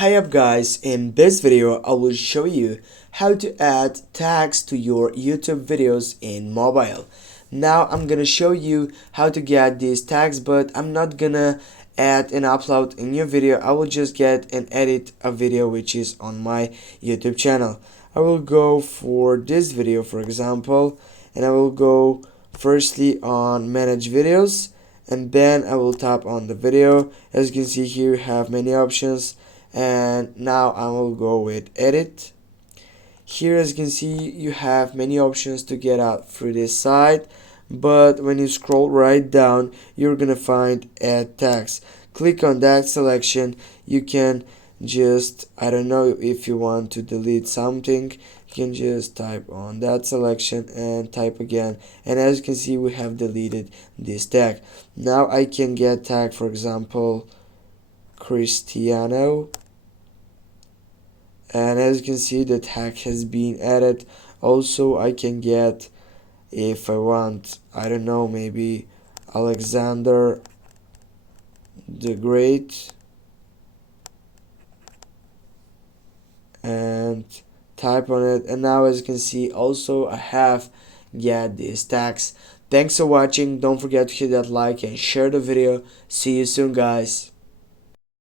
Hi up guys, in this video I will show you how to add tags to your YouTube videos in mobile. Now I'm gonna show you how to get these tags, but I'm not gonna add and upload a new video. I will just get and edit a video which is on my YouTube channel. I will go for this video for example, and I will go firstly on manage videos, and then I will tap on the video. As you can see here you have many options, and now I will go with edit. Here as you can see you have many options to get out through this side, but when you scroll right down you're gonna find add tags. Click on that selection. You can just, I don't know, if you want to delete something you can just type on that selection and type again, and as you can see we have deleted this tag. Now I can get tag, for example, Cristiano, and as you can see the tag has been added. Also I can get, if I want, I don't know, maybe Alexander the Great, and type on it, and now as you can see also I have get these tags. Thanks for watching. Don't forget to hit that like and share the video. See you soon guys.